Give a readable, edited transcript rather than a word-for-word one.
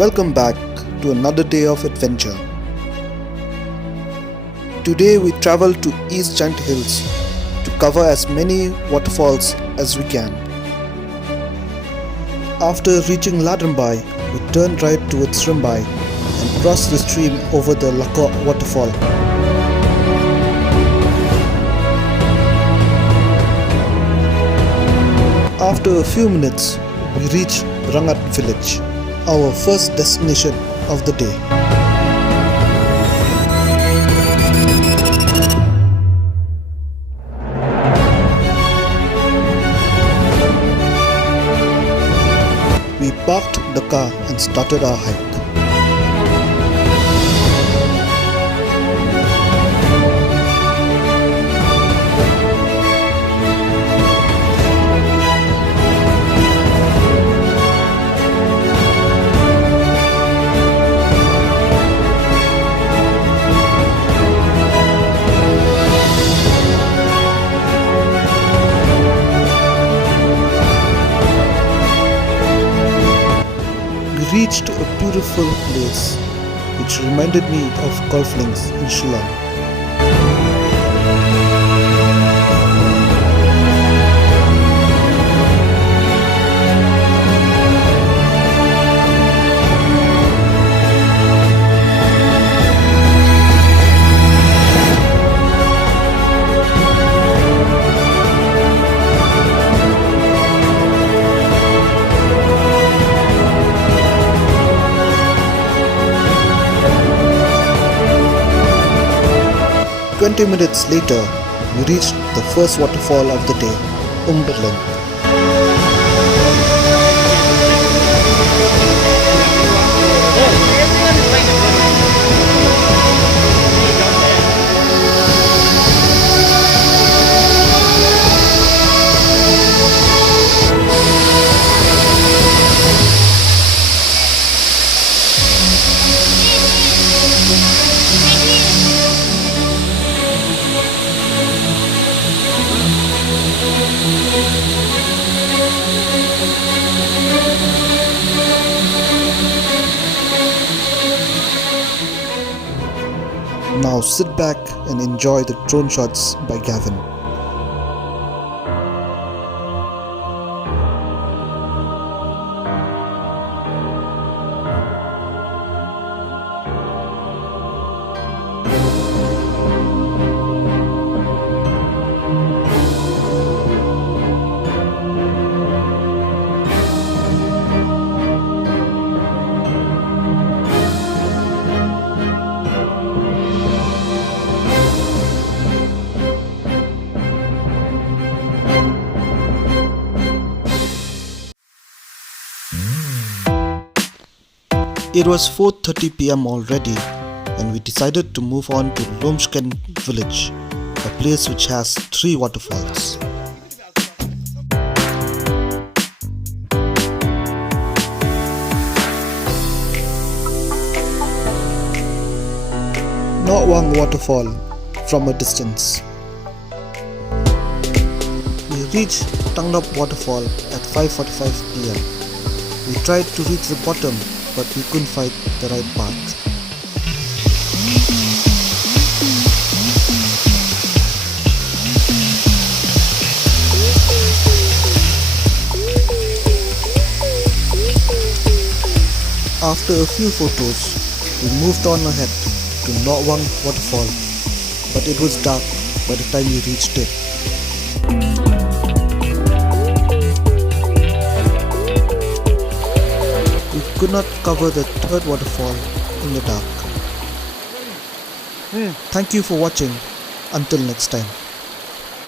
Welcome back to another day of adventure. Today we travel to East Jaintia Hills to cover as many waterfalls as we can. After reaching Rymbai, we turn right towards Rymbai and cross the stream over the Tangnop Waterfall. After a few minutes, we reach Rangad village, our first destination of the day. We parked the car and started our hike. We reached a beautiful place which reminded me of golf links in Shillong. 20 minutes later, we reached the first waterfall of the day, Umbyrlein. Now sit back and enjoy the drone shots by Gavin. It was 4:30 PM already and we decided to move on to Lumshken village, a place which has 3 waterfalls. Nohwang waterfall from a distance. We reached Tangnop Waterfall at 5:45 PM. We tried to reach the bottom, but we couldn't find the right path. After a few photos, we moved on ahead to Nohwang Waterfall, but it was dark by the time we reached it. We could not cover the third waterfall in the dark. Thank you for watching. Until next time.